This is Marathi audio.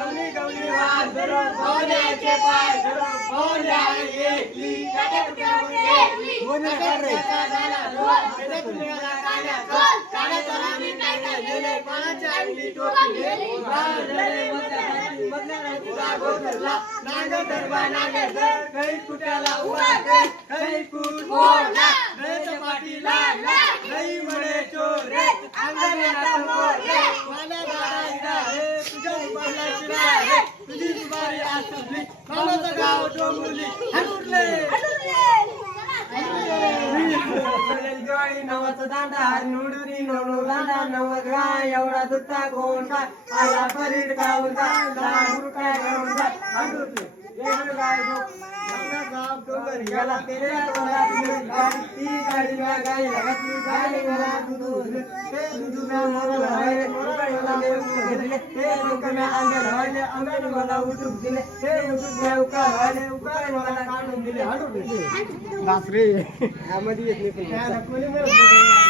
गवली गवली वाल धरून भोल्याचे पाय धरून भोल्या एकली भोल्या रे झाला दोन गेले पुण्याला काढ्या दोन काढ्याचा राणी काढल्या गेले पाण्याच्या अंगली टोपी गेली वाल रे. मधल्या मधल्या रात्रीचा गोधरला नांग दरबा नांग दर काही कुट्याला उभा काही कुट मोडला. रयत पाठी लागला नाही म्हणे. नवाचा दांडा नुडुरी नवनो दांडा नवद गाय एवढा दुत्ता कोण काय आला परीड गाऊन काय गाऊन अंगण अंगण मला उठून दिले. ते उठून म्या उकार मला काढून दिले. हडून बापरे यामध्ये येत नाही.